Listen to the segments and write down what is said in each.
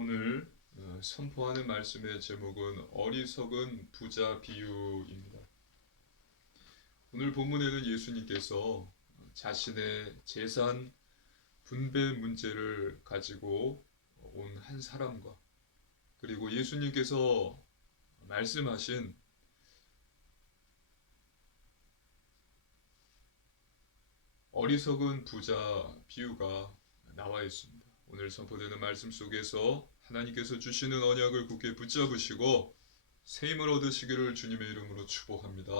오늘 선포하는 말씀의 제목은 어리석은 부자 비유입니다. 오늘 본문에는 예수님께서 자신의 재산 분배 문제를 가지고 온 한 사람과 그리고 예수님께서 말씀하신 어리석은 부자 비유가 나와 있습니다. 오늘 선포되는 말씀 속에서 하나님께서 주시는 언약을 굳게 붙잡으시고 새 힘을 얻으시기를 주님의 이름으로 축복합니다.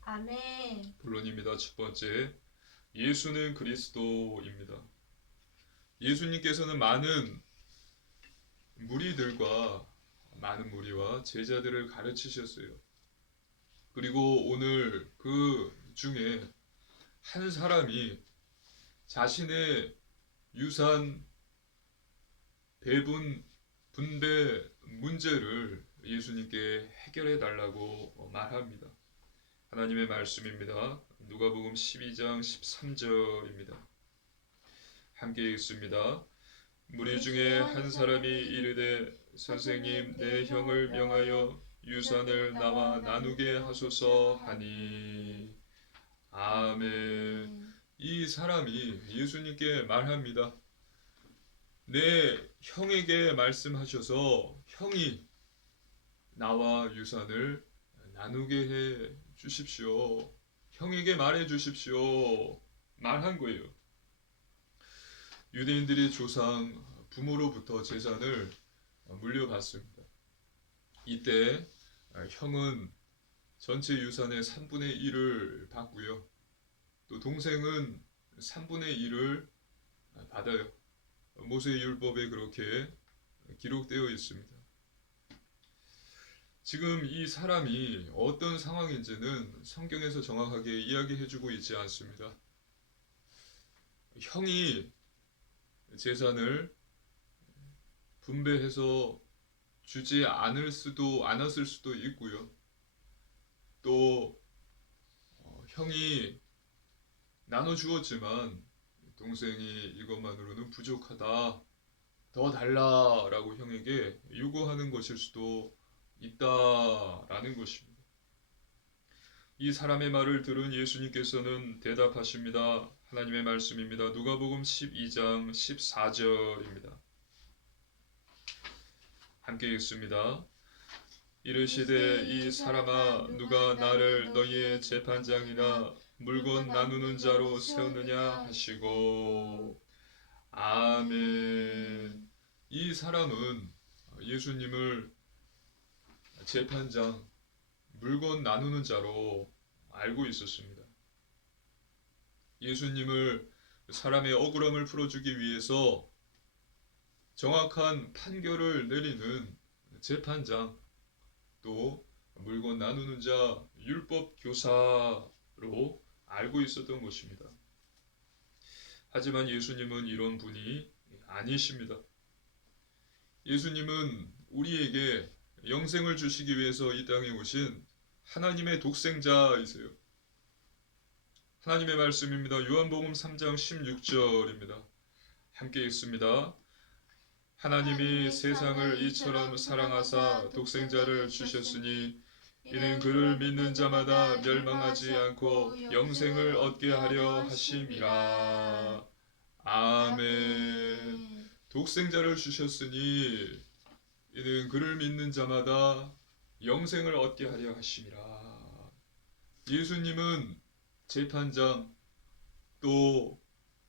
아멘. 본론입니다. 첫 번째, 예수는 그리스도입니다. 예수님께서는 많은 무리와 제자들을 가르치셨어요. 그리고 오늘 그 중에 한 사람이 자신의 유산 배분 분배 문제를 예수님께 해결해 달라고 말합니다. 하나님의 말씀입니다. 누가복음 12장 13절입니다. 함께 읽습니다. 무리 중에 한 사람이 이르되 선생님 내 형을 명하여 유산을 나와 나누게 하소서 하니. 아멘. 이 사람이 예수님께 말합니다. 내 형에게 말씀하셔서 형이 나와 유산을 나누게 해 주십시오. 형에게 말해 주십시오. 말한 거예요. 유대인들이 조상 부모로부터 재산을 물려받습니다. 이때 형은 전체 유산의 3분의 1을 받고요. 또 동생은 3분의 1을 받아요. 모세율법에 그렇게 기록되어 있습니다. 지금 이 사람이 어떤 상황인지는 성경에서 정확하게 이야기해주고 있지 않습니다. 형이 재산을 분배해서 주지 않았을 수도 있고요. 또 형이 나눠주었지만 동생이 이것만으로는 부족하다, 더 달라라고 형에게 요구하는 것일 수도 있다라는 것입니다. 이 사람의 말을 들은 예수님께서는 대답하십니다. 하나님의 말씀입니다. 누가복음 12장 14절입니다. 함께 읽습니다. 이르시되 이 사람아 누가 나를 너희의 재판장이나 물건 나누는 자로 세우느냐 하시고. 아멘. 이 사람은 예수님을 재판장, 물건 나누는 자로 알고 있었습니다. 예수님을 사람의 억울함을 풀어주기 위해서 정확한 판결을 내리는 재판장, 또 물건 나누는 자, 율법 교사로 알고 있었던 것입니다. 하지만 예수님은 이런 분이 아니십니다. 예수님은 우리에게 영생을 주시기 위해서 이 땅에 오신 하나님의 독생자이세요. 하나님의 말씀입니다. 요한복음 3장 16절입니다. 함께 읽습니다. 하나님이 세상을 이처럼 사랑하사 독생자를 주셨으니 이는 그를 믿는 자마다 멸망하지 않고 영생을 얻게 하려 하심이라. 아멘. 독생자를 주셨으니 이는 그를 믿는 자마다 영생을 얻게 하려 하심이라. 예수님은 재판장, 또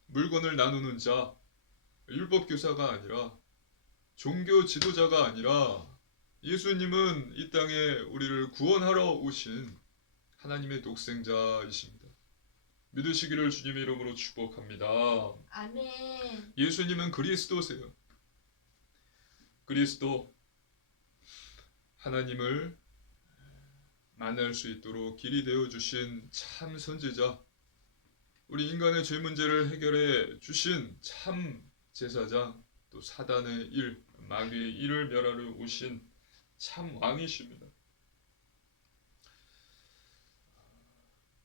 물건을 나누는 자, 율법 교사가 아니라, 종교 지도자가 아니라, 예수님은 이 땅에 우리를 구원하러 오신 하나님의 독생자이십니다. 믿으시기를 주님의 이름으로 축복합니다. 아멘. 예수님은 그리스도세요. 그리스도, 하나님을 만날 수 있도록 길이 되어 주신 참 선지자, 우리 인간의 죄 문제를 해결해 주신 참 제사장, 또 사단의 일, 마귀의 일을 멸하러 오신 참 왕이십니다.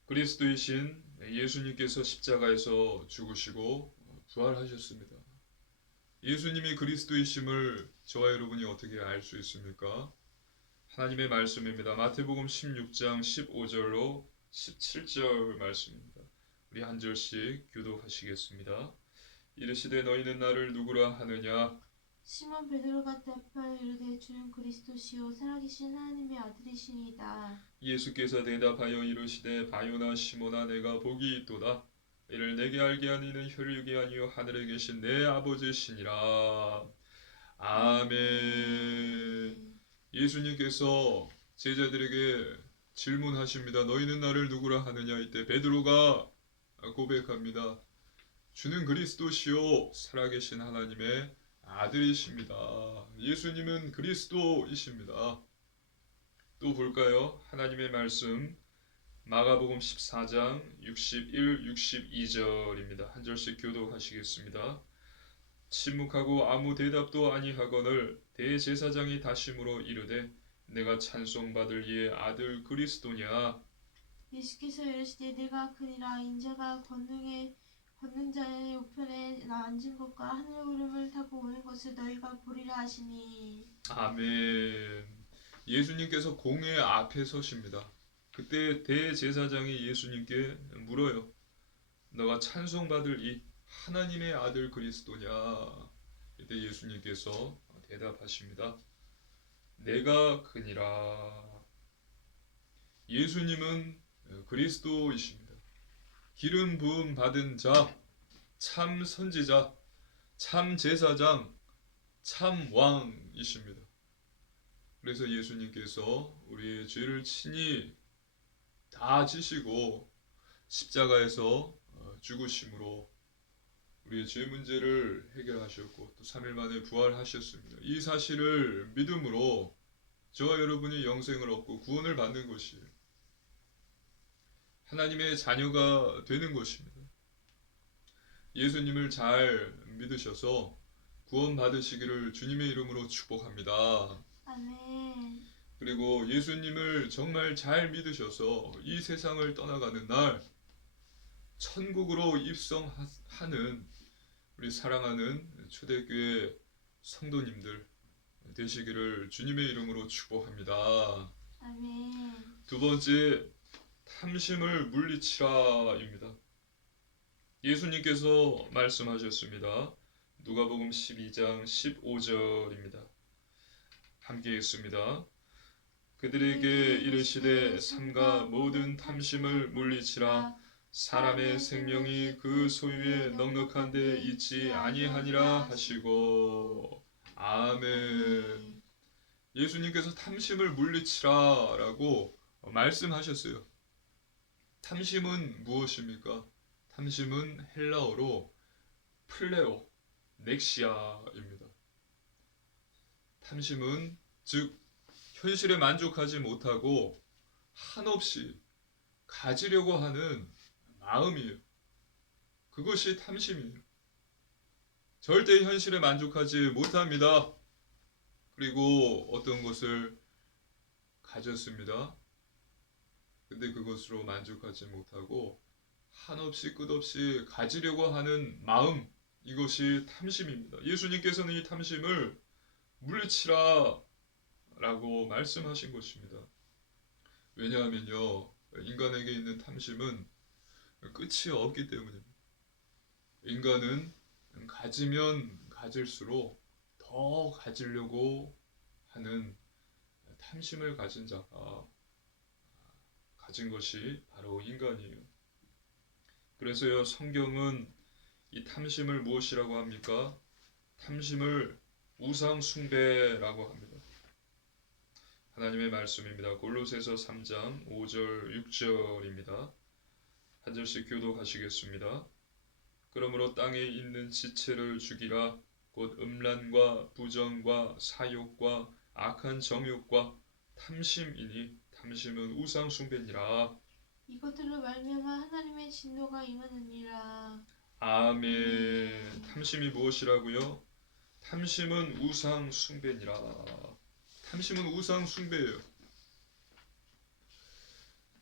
그리스도이신 예수님께서 십자가에서 죽으시고 부활하셨습니다. 예수님이 그리스도이심을 저와 여러분이 어떻게 알 수 있습니까? 하나님의 말씀입니다. 마태복음 16장 15절로 17절 말씀입니다. 우리 한 절씩 교독하시겠습니다. 이르시되 너희는 나를 누구라 하느냐? 시몬 베드로가 대답하여 이르되 주는 그리스도시요 살아계신 하나님의 아들이시니이다. 예수께서 대답하여 이르시되 바요나 시몬아 내가 복이 있도다. 이를 내게 알게 하니는 혈육이 아니요 하늘에 계신 내 아버지시니라. 아멘. 예수님께서 제자들에게 질문하십니다. 너희는 나를 누구라 하느냐? 이때 베드로가 고백합니다. 주는 그리스도시요 살아계신 하나님의 아들이십니다. 예수님은 그리스도이십니다. 또 볼까요? 하나님의 말씀 마가복음 14장 61, 62절입니다. 한 절씩 교독하시겠습니다. 침묵하고 아무 대답도 아니하거늘 대제사장이 다시므로 이르되 내가 찬송받을 이의 아들 그리스도냐? 예수께서 이르시되 내가 크니라. 인자가 걷는 자의 우편에 앉은 것과 하늘 구름을 타고 오는 것을 너희가 보리라 하시니. 아멘. 예수님께서 공회 앞에 서십니다. 그때 대제사장이 예수님께 물어요. 너가 찬송받을 이 하나님의 아들 그리스도냐? 이때 예수님께서 대답하십니다. 내가 그니라. 예수님은 그리스도이십니다. 기름 부음 받은 자, 참 선지자, 참 제사장, 참 왕이십니다. 그래서 예수님께서 우리의 죄를 친히 다 지시고 십자가에서 죽으심으로 우리의 죄 문제를 해결하셨고 또 3일 만에 부활하셨습니다. 이 사실을 믿음으로 저와 여러분이 영생을 얻고 구원을 받는 것이 하나님의 자녀가 되는 것입니다. 예수님을 잘 믿으셔서 구원 받으시기를 주님의 이름으로 축복합니다. 아멘. 그리고 예수님을 정말 잘 믿으셔서 이 세상을 떠나가는 날 천국으로 입성하는 우리 사랑하는 초대교회 성도님들 되시기를 주님의 이름으로 축복합니다. 아멘. 두 번째, 탐심을 물리치라입니다. 예수님께서 말씀하셨습니다. 누가복음 12장 15절입니다. 함께 읽습니다. 그들에게 이르시되 삼가 모든 탐심을 물리치라. 사람의 생명이 그 소유에 넉넉한 데 있지 아니하니라 하시고. 아멘. 예수님께서 탐심을 물리치라라고 말씀하셨어요. 탐심은 무엇입니까? 탐심은 헬라어로 플레오, 넥시아입니다. 탐심은 즉 현실에 만족하지 못하고 한없이 가지려고 하는 마음이에요. 그것이 탐심이에요. 절대 현실에 만족하지 못합니다. 그리고 어떤 것을 가졌습니다. 근데 그것으로 만족하지 못하고 한없이 끝없이 가지려고 하는 마음, 이것이 탐심입니다. 예수님께서는 이 탐심을 물리치라 라고 말씀하신 것입니다. 왜냐하면요, 인간에게 있는 탐심은 끝이 없기 때문입니다. 인간은 가지면 가질수록 더 가지려고 하는 탐심을 가진 자가 가진 것이 바로 인간이에요. 그래서요, 성경은 이 탐심을 무엇이라고 합니까? 탐심을 우상 숭배라고 합니다. 하나님의 말씀입니다. 골로새서 3장 5절 6절입니다. 한 절씩 교독하시겠습니다. 그러므로 땅에 있는 지체를 죽이라. 곧 음란과 부정과 사욕과 악한 정욕과 탐심이니 탐심은 우상 숭배니라. 이것들로 말미암아 하나님의 진노가 임하느니라. 아멘. 탐심이 무엇이라고요? 탐심은 우상 숭배니라. 탐심은 우상 숭배예요.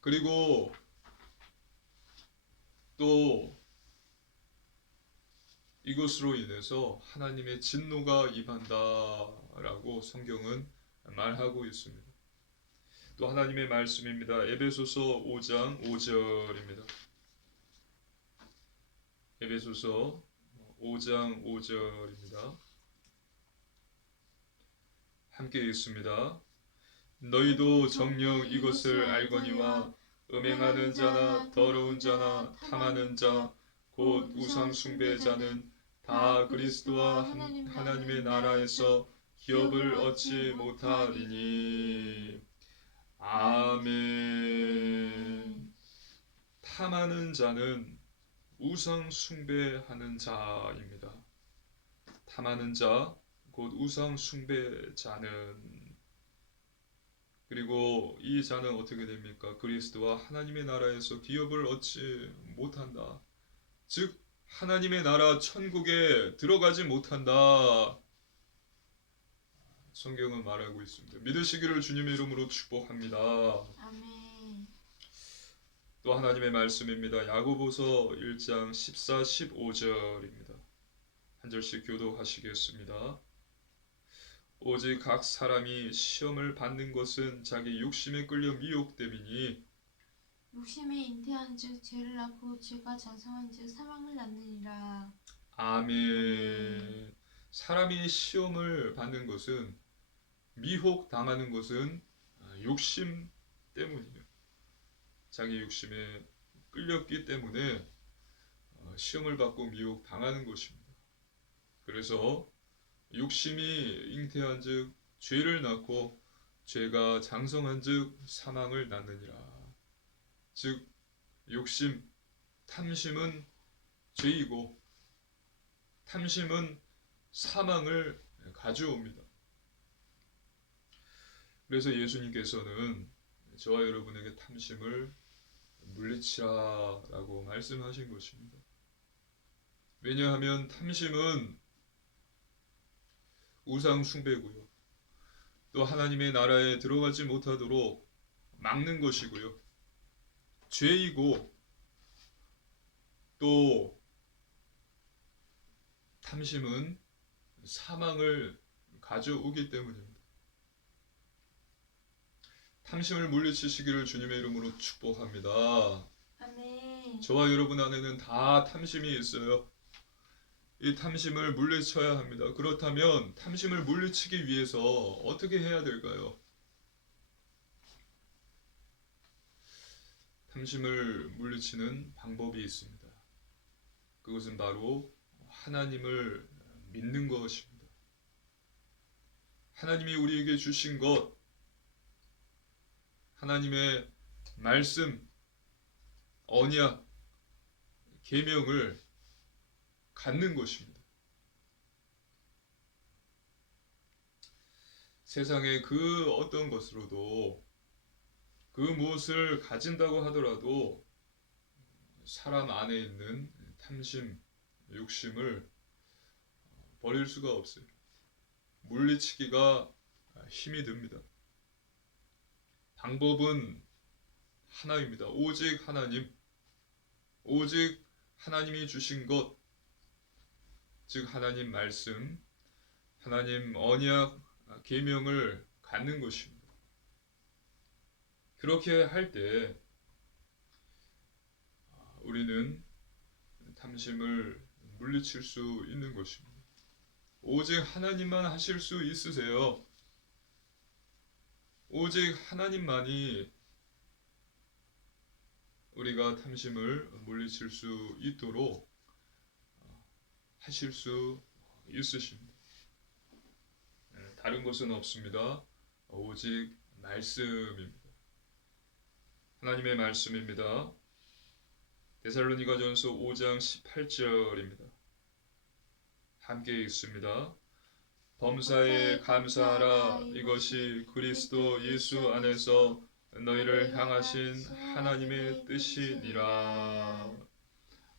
그리고 또 이것으로 인해서 하나님의 진노가 임한다라고 성경은 말하고 있습니다. 또 하나님의 말씀입니다. 에베소서 5장 5절입니다. 에베소서 5장 5절입니다. 함께 읽습니다. 너희도 정녕 이것을 알거니와 음행하는 자나 더러운 자나 탐하는 자 곧 우상 숭배자는 다 그리스도와 하나님의 나라에서 기업을 얻지 못하리니. 아멘. 탐하는 자는 우상 숭배하는 자입니다. 탐하는 자, 곧 우상 숭배자는, 그리고 이 자는 어떻게 됩니까? 그리스도와 하나님의 나라에서 기업을 얻지 못한다. 즉 하나님의 나라 천국에 들어가지 못한다. 성경은 말하고 있습니다. 믿으시기를 주님의 이름으로 축복합니다. 아멘. 또 하나님의 말씀입니다. 야고보서 1장 14, 15절입니다. 한 절씩 교도하시겠습니다. 오직 각 사람이 시험을 받는 것은 자기 욕심에 끌려 미혹됨이니 욕심이 잉태한즉 죄를 낳고 죄가 장성한즉 사망을 낳느니라. 아멘. 사람이 시험을 받는 것은, 미혹 당하는 것은 욕심 때문이에요. 자기 욕심에 끌렸기 때문에 시험을 받고 미혹 당하는 것입니다. 그래서 욕심이 잉태한즉 죄를 낳고 죄가 장성한즉 사망을 낳느니라. 즉 욕심, 탐심은 죄이고 탐심은 사망을 가져옵니다. 그래서 예수님께서는 저와 여러분에게 탐심을 물리치라라고 말씀하신 것입니다. 왜냐하면 탐심은 우상 숭배고요. 또 하나님의 나라에 들어가지 못하도록 막는 것이고요. 죄이고 또 탐심은 사망을 가져오기 때문입니다. 탐심을 물리치시기를 주님의 이름으로 축복합니다. 아멘. 저와 여러분 안에는 다 탐심이 있어요. 이 탐심을 물리쳐야 합니다. 그렇다면 탐심을 물리치기 위해서 어떻게 해야 될까요? 탐심을 물리치는 방법이 있습니다. 그것은 바로 하나님을 믿는 것입니다. 하나님이 우리에게 주신 것, 하나님의 말씀, 언약, 계명을 갖는 것입니다. 세상의 그 어떤 것으로도 그 무엇을 가진다고 하더라도 사람 안에 있는 탐심, 욕심을 버릴 수가 없어요. 물리치기가 힘이 듭니다. 방법은 하나입니다. 오직 하나님, 오직 하나님이 주신 것, 즉 하나님 말씀, 하나님 언약, 계명을 갖는 것입니다. 그렇게 할 때 우리는 탐심을 물리칠 수 있는 것입니다. 오직 하나님만 하실 수 있으세요. 오직 하나님만이 우리가 탐심을 물리칠 수 있도록 하실 수 있으십니다. 다른 것은 없습니다. 오직 말씀입니다. 하나님의 말씀입니다. 데살로니가전서 5장 18절입니다. 함께 읽습니다. 범사에 감사하라. 이것이 그리스도 예수 안에서 너희를 향하신 하나님의 뜻이니라.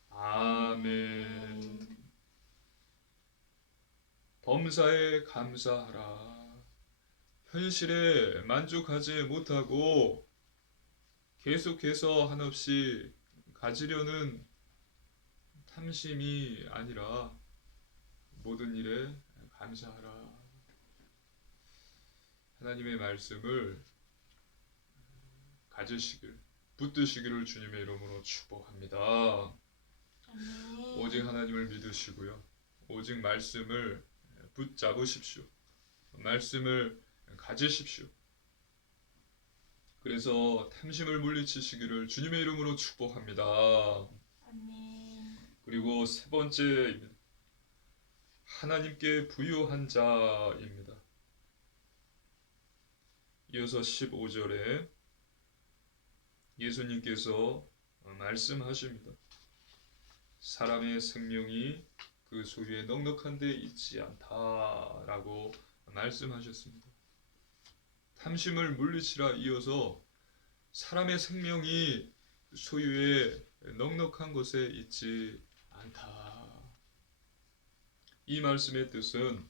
아멘. 범사에 감사하라. 현실에 만족하지 못하고 계속해서 한없이 가지려는 탐심이 아니라 모든 일에 감사하라. 하나님의 말씀을 가지시길, 붙드시기를 주님의 이름으로 축복합니다. 아멘. 오직 하나님을 믿으시고요. 오직 말씀을 붙잡으십시오. 말씀을 가지십시오. 그래서 탐심을 물리치시기를 주님의 이름으로 축복합니다. 아멘. 그리고 세 번째입니다. 하나님께 부유한 자입니다. 이어서 15절에 예수님께서 말씀하십니다. 사람의 생명이 그 소유에 넉넉한 데 있지 않다라고 말씀하셨습니다. 탐심을 물리치라 이어서 사람의 생명이 소유에 넉넉한 곳에 있지 않다. 이 말씀의 뜻은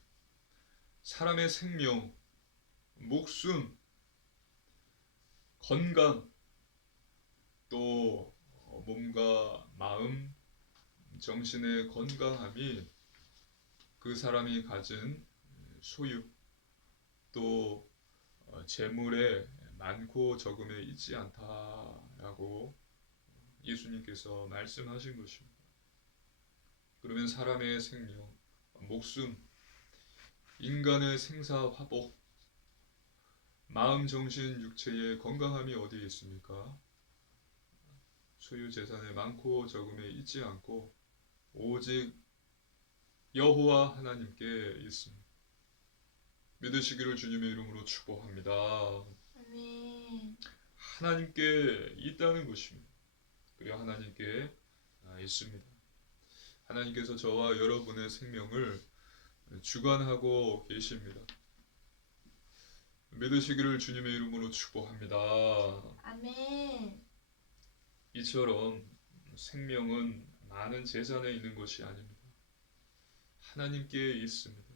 사람의 생명, 목숨, 건강, 또 몸과 마음, 정신의 건강함이 그 사람이 가진 소유, 또 재물의 많고 적음에 있지 않다라고 예수님께서 말씀하신 것입니다. 그러면 사람의 생명, 목숨, 인간의 생사화복, 마음, 정신, 육체의 건강함이 어디에 있습니까? 소유 재산에 많고 적음에 있지 않고 오직 여호와 하나님께 있습니다. 믿으시기를 주님의 이름으로 축복합니다. 아멘. 하나님께 있다는 것입니다. 그리고 하나님께 있습니다. 하나님께서 저와 여러분의 생명을 주관하고 계십니다. 믿으시기를 주님의 이름으로 축복합니다. 아멘. 이처럼 생명은 많은 재산에 있는 것이 아닙니다. 하나님께 있습니다.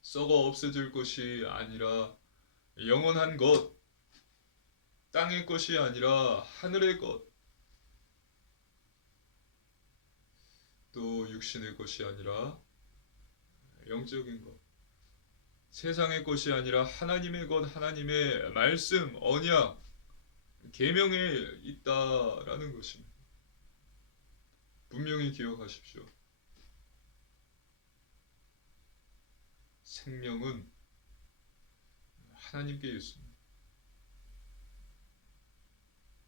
썩어 없어질 것이 아니라 영원한 것, 땅의 것이 아니라 하늘의 것, 또 육신의 것이 아니라 영적인 것, 세상의 것이 아니라 하나님의 것, 하나님의 말씀, 언약, 계명에 있다라는 것입니다. 분명히 기억하십시오. 생명은 하나님께 있습니다.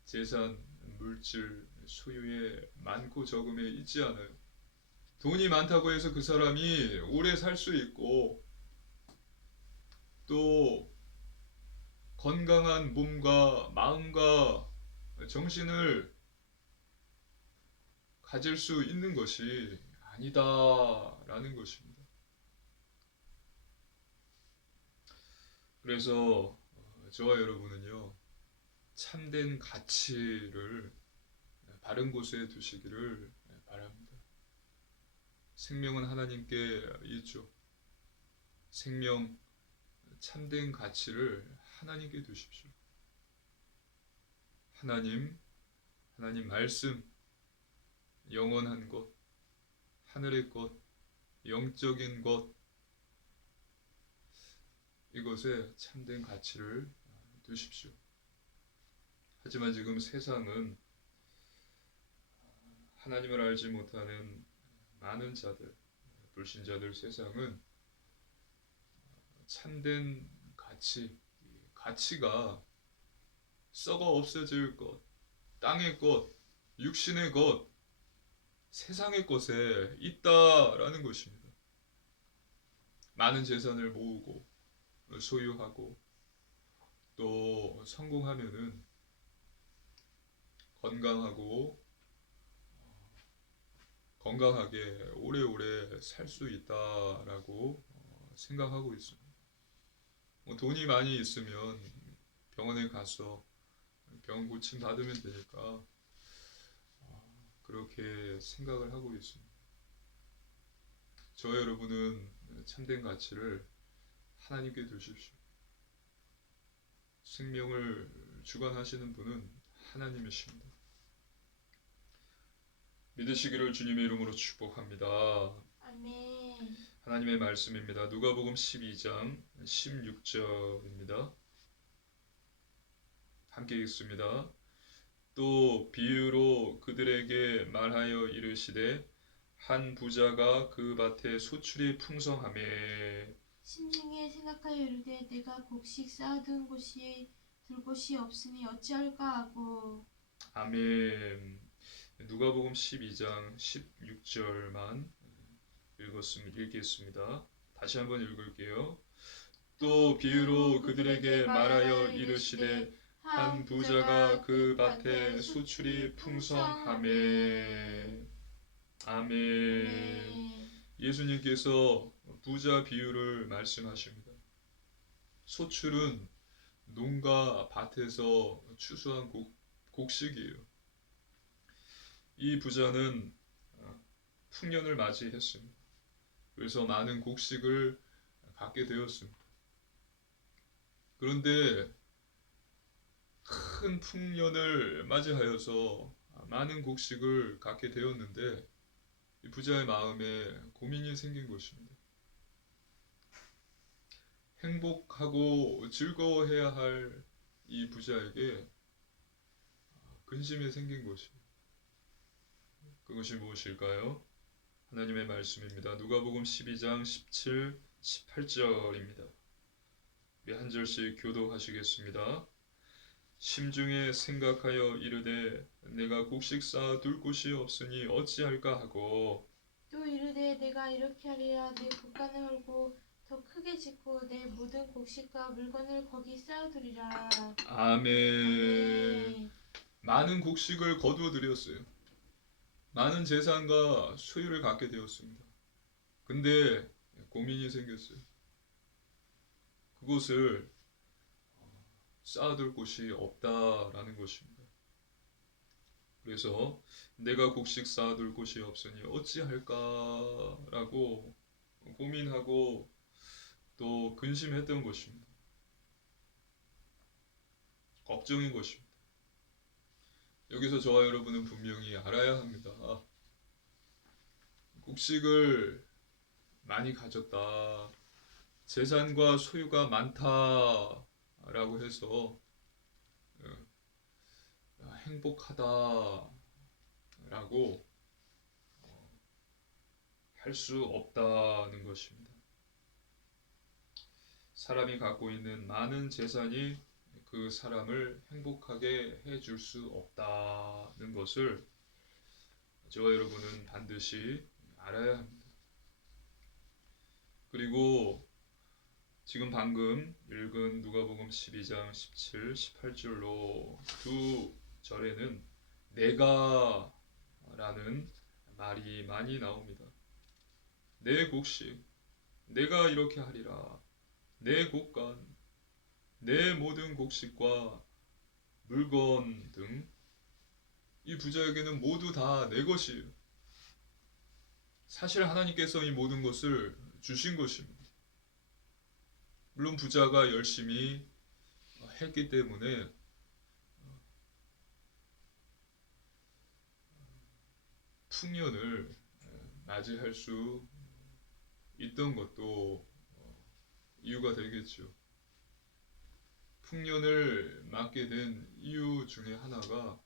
재산, 물질, 소유에 많고 적음에 있지 않아요. 돈이 많다고 해서 그 사람이 오래 살 수 있고 또 건강한 몸과 마음과 정신을 가질 수 있는 것이 아니다라는 것입니다. 그래서 저와 여러분은요, 참된 가치를 바른 곳에 두시기를 바랍니다. 생명은 하나님께 있죠. 생명, 참된 가치를 하나님께 두십시오. 하나님 말씀, 영원한 것, 하늘의 것, 영적인 것, 이것에 참된 가치를 두십시오. 하지만 지금 세상은 하나님을 알지 못하는 많은 자들, 불신자들 세상은 참된 가치가 썩어 없어질 것, 땅의 것, 육신의 것, 세상의 것에 있다라는 것입니다. 많은 재산을 모으고 소유하고 또 성공하면은 건강하게 오래오래 살 수 있다라고 생각하고 있습니다. 돈이 많이 있으면 병원에 가서 병 고침 받으면 되니까 그렇게 생각을 하고 있습니다. 저 여러분은 참된 가치를 하나님께 두십시오. 생명을 주관하시는 분은 하나님이십니다. 믿으시기를 주님의 이름으로 축복합니다. 아멘. 하나님의 말씀입니다. 누가복음 12장 16절입니다. 함께 읽습니다. 또 비유로 그들에게 말하여 이르시되 한 부자가 그 밭에 소출이 풍성하매 심중에 생각하여 이르되 내가 곡식 쌓아둔 곳이 둘 곳이 없으니 어찌할까 하고. 아멘. 누가복음 12장 16절만 읽겠습니다. 다시 한번 읽을게요. 또 비유로 그들에게 말하여 이르시되 한 부자가 그 밭에 소출이 풍성하매. 아멘. 예수님께서 부자 비유를 말씀하십니다. 소출은 농가 밭에서 추수한 곡식이에요. 이 부자는 풍년을 맞이했습니다. 그래서 많은 곡식을 갖게 되었습니다. 그런데 큰 풍년을 맞이하여서 많은 곡식을 갖게 되었는데 이 부자의 마음에 고민이 생긴 것입니다. 행복하고 즐거워해야 할 이 부자에게 근심이 생긴 것입니다. 그것이 무엇일까요? 하나님의 말씀입니다. 누가복음 12장 17, 18절입니다. 우리 한 절씩 교독하시겠습니다. 심중에 생각하여 이르되 내가 곡식 쌓아둘 곳이 없으니 어찌할까 하고 또 이르되 내가 이렇게 하리라. 내 곡간을 헐고 더 크게 짓고 내 모든 곡식과 물건을 거기 쌓아두리라. 아멘. 아멘. 많은 곡식을 거두어 드렸어요. 많은 재산과 소유를 갖게 되었습니다. 근데 고민이 생겼어요. 그곳을 쌓아둘 곳이 없다라는 것입니다. 그래서 내가 곡식 쌓아둘 곳이 없으니 어찌할까라고 고민하고 또 근심했던 것입니다. 걱정인 것입니다. 여기서 저와 여러분은 분명히 알아야 합니다. 곡식을 많이 가졌다, 재산과 소유가 많다라고 해서 행복하다라고 할 수 없다는 것입니다. 사람이 갖고 있는 많은 재산이 그 사람을 행복하게 해줄 수 없다는 것을 저와 여러분은 반드시 알아야 합니다. 그리고 지금 방금 읽은 누가복음 12장 17, 18절로 두 절에는 내가 라는 말이 많이 나옵니다. 내 곡식, 내가 이렇게 하리라. 내 곡간, 내 모든 곡식과 물건 등 이 부자에게는 모두 다 내 것이에요. 사실 하나님께서 이 모든 것을 주신 것입니다. 물론 부자가 열심히 했기 때문에 풍년을 맞이할 수 있던 것도 이유가 되겠죠. 풍년을 맞게 된 이유 중에 하나가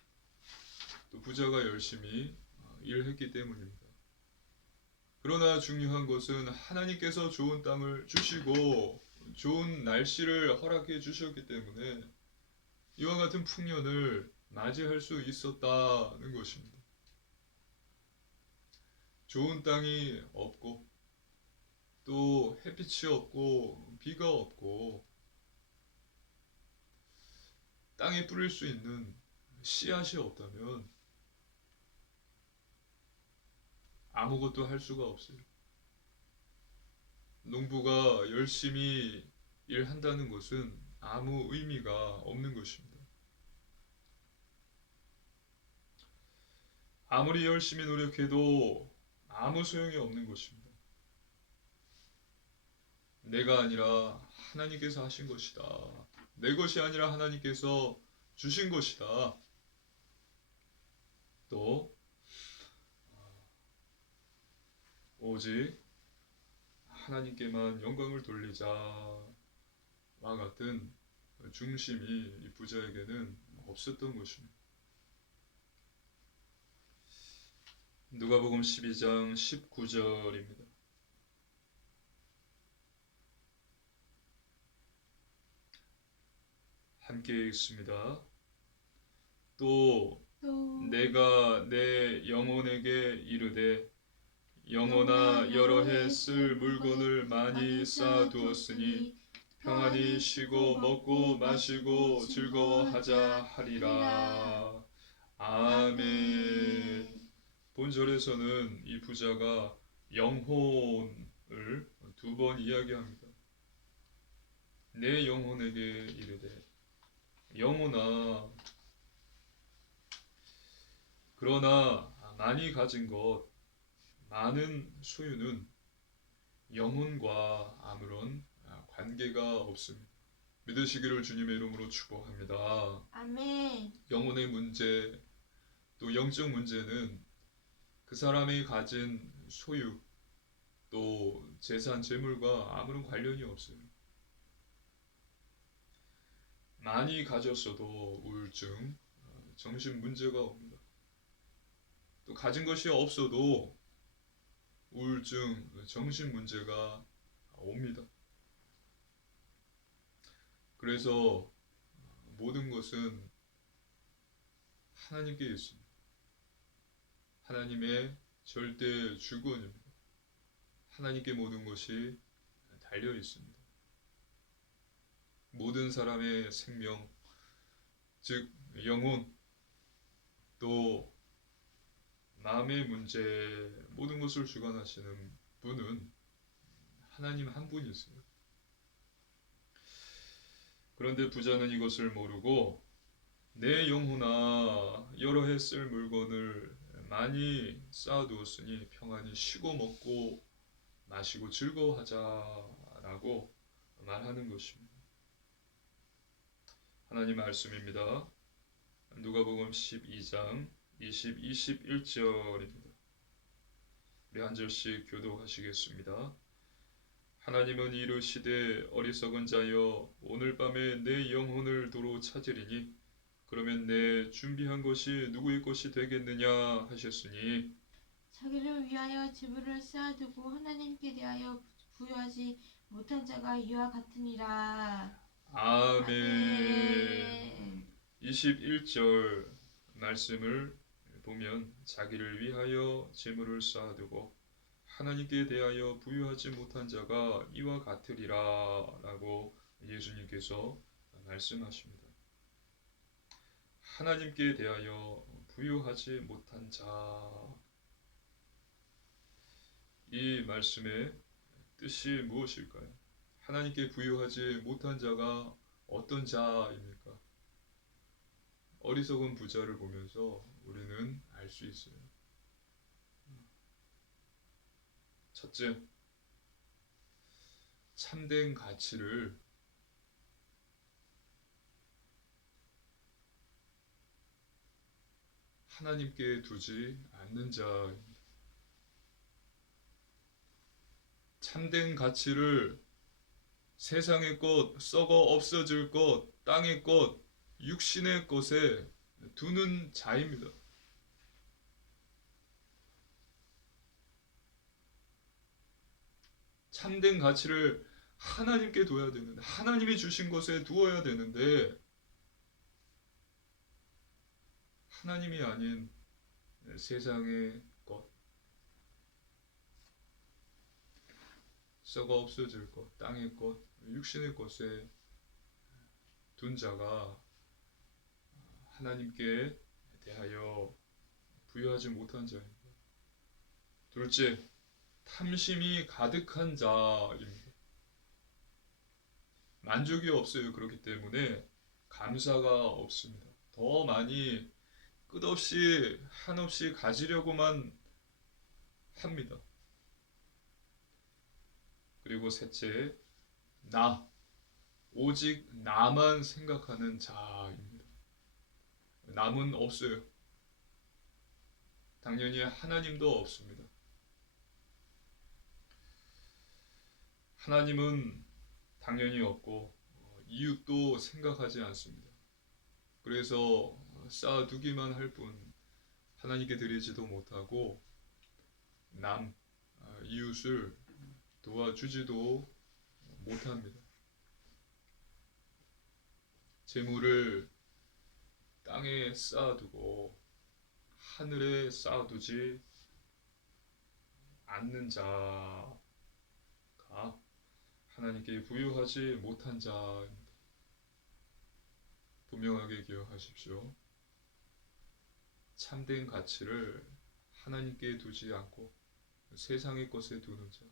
또 부자가 열심히 일했기 때문입니다. 그러나 중요한 것은 하나님께서 좋은 땅을 주시고 좋은 날씨를 허락해 주셨기 때문에 이와 같은 풍년을 맞이할 수 있었다는 것입니다. 좋은 땅이 없고 또 햇빛이 없고 비가 없고 땅에 뿌릴 수 있는 씨앗이 없다면 아무것도 할 수가 없어요. 농부가 열심히 일한다는 것은 아무 의미가 없는 것입니다. 아무리 열심히 노력해도 아무 소용이 없는 것입니다. 내가 아니라 하나님께서 하신 것이다. 내 것이 아니라 하나님께서 주신 것이다. 또 오직 하나님께만 영광을 돌리자와 같은 중심이 이 부자에게는 없었던 것입니다. 누가복음 12장 19절입니다. 함께 읽습니다. 또 내가 내 영혼에게 이르되 영혼아 여러 해 쓸 물건을 많이 쌓아두었으니 평안히 쉬고 먹고 마시고 즐거워하자 하리라. 아멘. 본절에서는 이 부자가 영혼을 두 번 이야기합니다. 내 영혼에게 이르되 영혼아 그러나 많이 가진 것 많은 소유는 영혼과 아무런 관계가 없습니다. 믿으시기를 주님의 이름으로 축복합니다. 아멘. 영혼의 문제 또 영적 문제는 그 사람이 가진 소유 또 재산 재물과 아무런 관련이 없어요. 많이 가졌어도 우울증, 정신 문제가 옵니다. 또 가진 것이 없어도 우울증, 정신 문제가 옵니다. 그래서 모든 것은 하나님께 있습니다. 하나님의 절대 주권입니다. 하나님께 모든 것이 달려 있습니다. 모든 사람의 생명, 즉 영혼, 또 마음의 문제, 모든 것을 주관하시는 분은 하나님 한 분이세요. 그런데 부자는 이것을 모르고 내 영혼아 여러 해 쓸 물건을 많이 쌓아두었으니 평안히 쉬고 먹고 마시고 즐거워하자라고 말하는 것입니다. 하나님 말씀입니다. 누가복음 12장 20, 21절입니다. 우리 한 절씩 교독하시겠습니다. 하나님은 이르시되 어리석은 자여 오늘 밤에 내 영혼을 도로 찾으리니 그러면 내 준비한 것이 누구의 것이 되겠느냐 하셨으니 자기를 위하여 재물을 쌓아두고 하나님께 대하여 부여하지 못한 자가 이와 같으니라. 아멘. 21절 말씀을 보면 자기를 위하여 재물을 쌓아두고 하나님께 대하여 부유하지 못한 자가 이와 같으리라 라고 예수님께서 말씀하십니다. 하나님께 대하여 부유하지 못한 자, 이 말씀의 뜻이 무엇일까요? 하나님께 부유하지 못한 자가 어떤 자입니까? 어리석은 부자를 보면서 우리는 알 수 있어요. 첫째, 참된 가치를 하나님께 두지 않는 자입니다. 참된 가치를 세상의 것, 썩어 없어질 것, 땅의 것, 육신의 것에 두는 자입니다. 참된 가치를 하나님께 둬야 되는데, 하나님이 주신 것에 두어야 되는데, 하나님이 아닌 세상의 것, 썩어 없어질 것, 땅의 것, 육신의 것에 둔 자가 하나님께 대하여 부여하지 못한 자입니다. 둘째, 탐심이 가득한 자입니다. 만족이 없어요. 그렇기 때문에 감사가 없습니다. 더 많이 끝없이 한없이 가지려고만 합니다. 그리고 셋째, 오직 나만 생각하는 자입니다. 남은 없어요. 당연히 하나님도 없습니다. 하나님은 당연히 없고 이웃도 생각하지 않습니다. 그래서 쌓아두기만 할 뿐 하나님께 드리지도 못하고 이웃을 도와주지도 못합니다. 재물을 땅에 쌓아두고 하늘에 쌓아두지 않는 자가 하나님께 부유하지 못한 자입니다. 분명하게 기억하십시오. 참된 가치를 하나님께 두지 않고 세상의 것에 두는 자,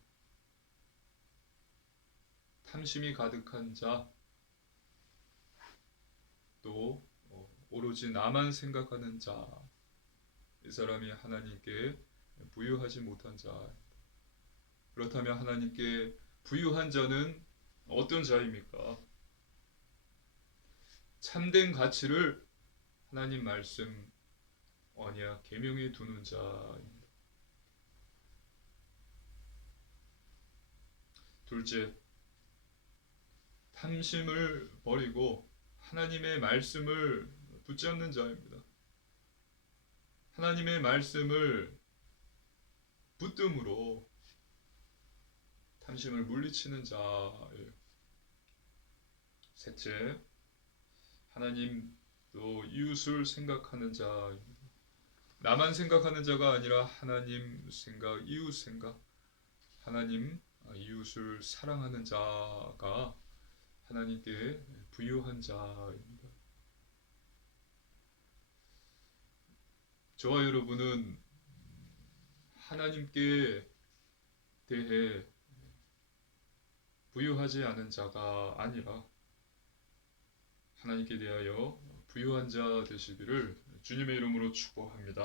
탐심이 가득한 자, 또 오로지 나만 생각하는 자, 이 사람이 하나님께 부유하지 못한 자. 그렇다면 하나님께 부유한 자는 어떤 자입니까? 참된 가치를 하나님 말씀, 언약, 계명에 두는 자입니다. 둘째, 탐심을 버리고 하나님의 말씀을 붙잡는 자입니다. 하나님의 말씀을 붙듦으로 탐심을 물리치는 자예요. 셋째, 하나님 또 이웃을 생각하는 자입니다. 나만 생각하는 자가 아니라 하나님 생각, 이웃 생각, 하나님 이웃을 사랑하는 자가 하나님께 부유한 자입니다. 저와 여러분은 하나님께 대해 부유하지 않은 자가 아니라 하나님께 대하여 부유한 자 되시기를 주님의 이름으로 축복합니다.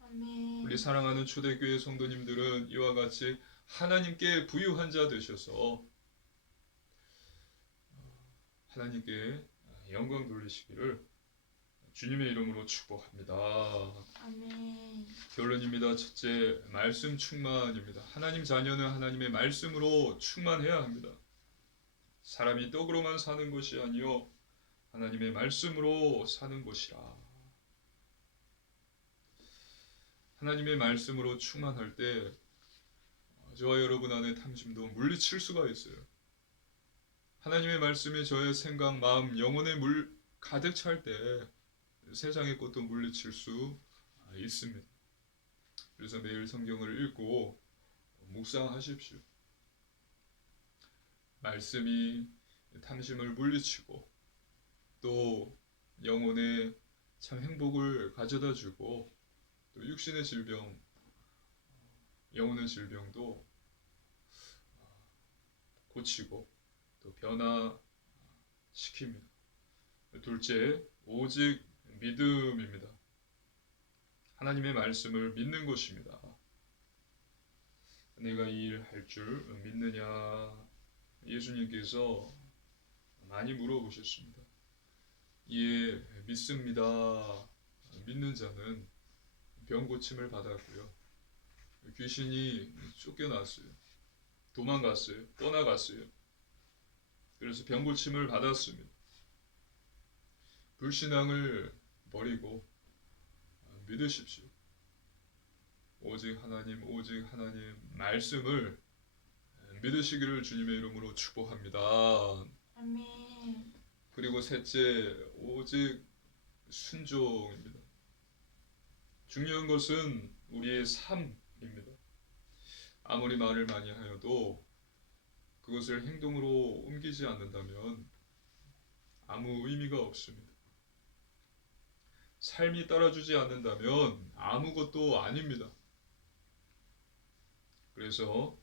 아멘. 우리 사랑하는 초대교회 성도님들은 이와 같이 하나님께 부유한 자 되셔서 하나님께 영광 돌리시기를 주님의 이름으로 축복합니다. 아멘. 결론입니다. 첫째, 말씀 충만입니다. 하나님 자녀는 하나님의 말씀으로 충만해야 합니다. 사람이 떡으로만 사는 것이 아니요 하나님의 말씀으로 사는 것이라. 하나님의 말씀으로 충만할 때 저와 여러분 안에 탐심도 물리칠 수가 있어요. 하나님의 말씀이 저의 생각, 마음, 영혼에 가득 찰 때 세상의 것도 물리칠 수 있습니다. 그래서 매일 성경을 읽고 묵상하십시오. 말씀이 탐심을 물리치고 또 영혼에 참 행복을 가져다 주고 또 육신의 질병, 영혼의 질병도 고치고 또 변화시킵니다. 둘째, 오직 믿음입니다. 하나님의 말씀을 믿는 것입니다. 내가 이 일 할 줄 믿느냐? 예수님께서 많이 물어보셨습니다. 예, 믿습니다. 믿는 자는 병 고침을 받았고요. 귀신이 쫓겨났어요. 도망갔어요. 떠나갔어요. 그래서 병 고침을 받았습니다. 불신앙을 버리고 믿으십시오. 오직 하나님 말씀을 믿으시기를 주님의 이름으로 축복합니다. 아멘. 그리고 셋째, 오직 순종입니다. 중요한 것은 우리의 삶입니다. 아무리 말을 많이 하여도 그것을 행동으로 옮기지 않는다면 아무 의미가 없습니다. 삶이 따라주지 않는다면 아무것도 아닙니다. 그래서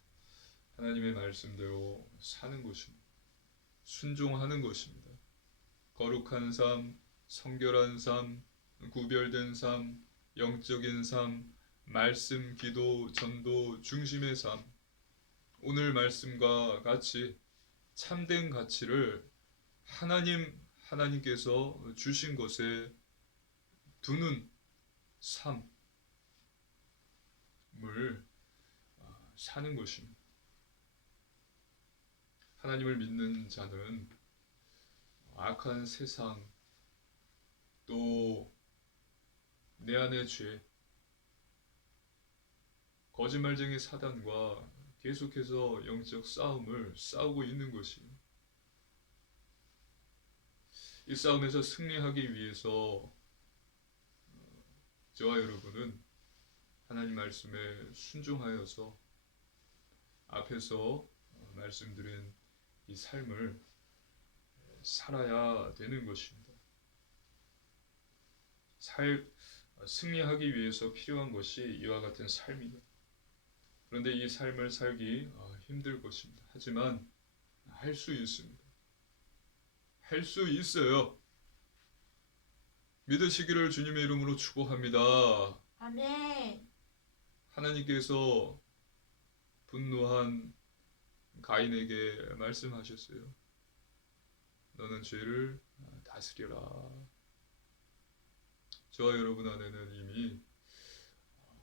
하나님의 말씀대로 사는 것입니다. 순종하는 것입니다. 거룩한 삶, 성결한 삶, 구별된 삶, 영적인 삶, 말씀, 기도, 전도 중심의 삶. 오늘 말씀과 같이 참된 가치를 하나님께서 주신 것에 두는 삶을 사는 것입니다. 하나님을 믿는 자는 악한 세상 또 내 안의 죄, 거짓말쟁이 사단과 계속해서 영적 싸움을 싸우고 있는 것이에요. 이 싸움에서 승리하기 위해서 저와 여러분은 하나님 말씀에 순종하여서 앞에서 말씀드린 이 삶을 살아야 되는 것입니다. 승리하기 위해서 필요한 것이 이와 같은 삶이에요. 그런데 이 삶을 살기 힘들 것입니다. 하지만 할 수 있습니다. 할 수 있어요. 믿으시기를 주님의 이름으로 축복합니다. 아멘. 하나님께서 분노한 가인에게 말씀하셨어요. 너는 죄를 다스려라. 저와 여러분 안에는 이미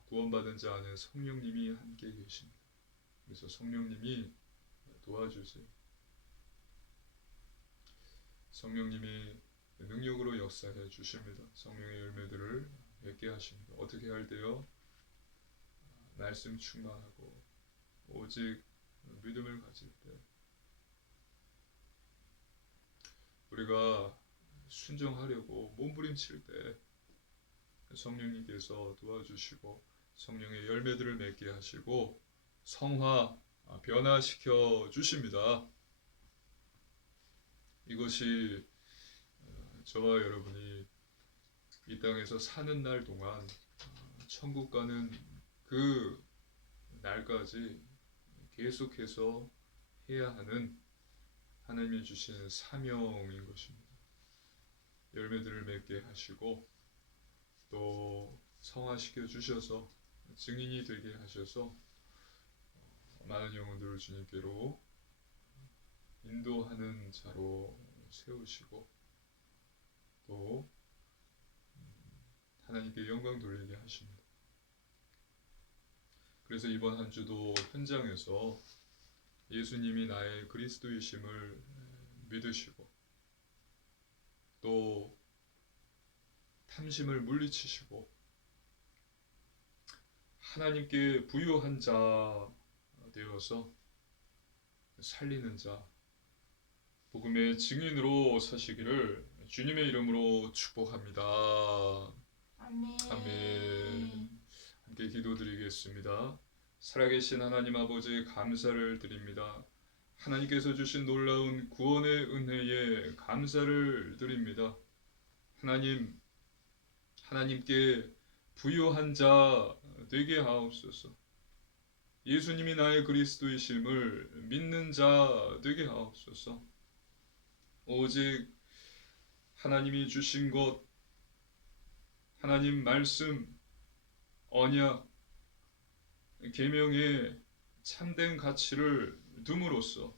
구원받은 자 안에 성령님이 함께 계십니다. 그래서 성령님이 도와주세요. 성령님이 능력으로 역사해 주십니다. 성령의 열매들을 맺게 하십니다. 어떻게 할 때요? 말씀 충만하고 오직 믿음을 가질 때 우리가 순종하려고 몸부림칠 때 성령님께서 도와주시고 성령의 열매들을 맺게 하시고 성화, 변화시켜 주십니다. 이것이 저와 여러분이 이 땅에서 사는 날 동안 천국 가는 그 날까지 계속해서 해야 하는 하나님이 주신 사명인 것입니다. 열매들을 맺게 하시고 또 성화시켜 주셔서 증인이 되게 하셔서 많은 영혼들을 주님께로 인도하는 자로 세우시고 또 하나님께 영광 돌리게 하십니다. 그래서 이번 한 주도 현장에서 예수님이 나의 그리스도이심을 믿으시고 또 탐심을 물리치시고 하나님께 부유한 자 되어서 살리는 자, 복음의 증인으로 서시기를 주님의 이름으로 축복합니다. 아멘. 아멘. 함께 기도드리겠습니다. 살아계신 하나님 아버지 감사를 드립니다. 하나님께서 주신 놀라운 구원의 은혜에 감사를 드립니다. 하나님께 부유한 자 되게 하옵소서. 예수님이 나의 그리스도이심을 믿는 자 되게 하옵소서. 오직 하나님이 주신 것, 하나님 말씀, 언약, 계명의 참된 가치를 둠으로써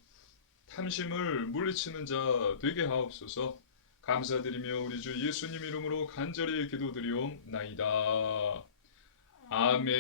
탐심을 물리치는 자 되게 하옵소서. 감사드리며 우리 주 예수님 이름으로 간절히 기도드리옵나이다. 아멘.